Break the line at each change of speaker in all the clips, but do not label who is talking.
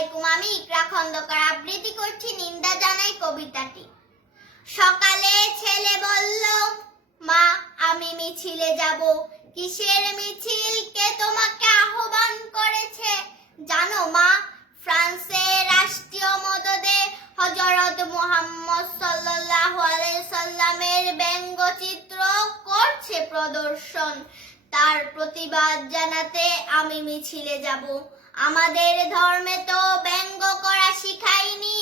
আলাইকুম, আমি ইকরা খন্দকার। আবৃত্তি করছি নিন্দা জানাই কবিতাটি। সকালে ছেলে বলল, মা, আমি মিছিলে যাব। কিসের মিছিল? কে তোমাকে আহ্বান করেছে? জানো মা ফ্রান্সের রাষ্ট্রীয় মদদে হজরত মুহাম্মদ সাল্লাল্লাহু আলাইহি সাল্লামের ব্যঙ্গচিত্র করছে প্রদর্শন। তার প্রতিবাদ জানাতে আমি মিছিলে যাব। আমাদের ধর্মে তো ব্যঙ্গ করা শিখায়নি।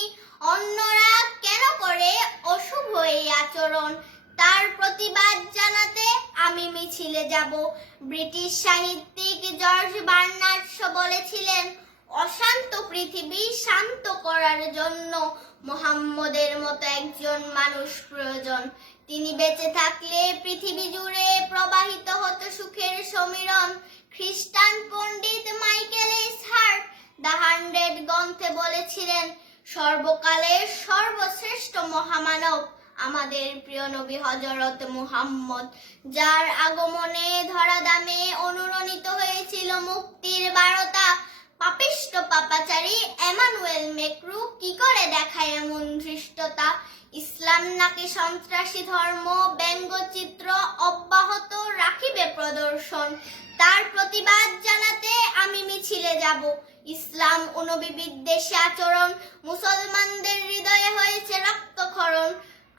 অন্যরা কেন করে? অশুভ এই আচরণ। তার প্রতিবাদ জানাতে আমি মিছিলে যাব। ব্রিটিশ সাহিত্যিক জর্জ বার্নার্ডস বলেছিলেন, অশান্ত পৃথিবী শান্ত করার জন্য মোহাম্মদের মতো একজন মানুষ প্রয়োজন। তিনি বেঁচে থাকলে পৃথিবী জুড়ে প্রবাহিত হতো সুখের সমীরণ। খ্রিস্টান বলেছিলেন, সর্বকালের সর্বশ্রেষ্ঠ মহামানব আমাদের প্রিয় নবী হজরত মুহাম্মদ, যার আগমনে ধরা দামে অনুরণিত হয়েছিল মুক্তির বারতা। পাপিষ্ট পাপাচারী এমানুয়েল মেক্রু কি করে দেখায় এমন ধৃষ্টতা? ইসলাম নাকি সন্ত্রাসী ধর্ম, ব্যঙ্গচিত্র অব্যাহত রাখিবে প্রদর্শন? তার প্রতিবাদ জানাতে আমি মিছিলে যাব। ইসলাম অনবী বিদ্বেষী আচরণ, মুসলমানদের হৃদয়ে হয়েছে রক্তক্ষরণ।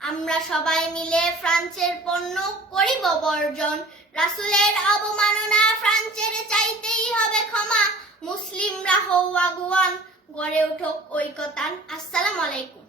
আমরা সবাই মিলে ফ্রান্সের পণ্য করিব বর্জন। রাসূলের অবমাননা ফ্রান্সের চাইতেই হবে ক্ষমা। মুসলিমরা হও আগুয়ান, গড়ে উঠুক ঐকতান আসসালামু আলাইকুম।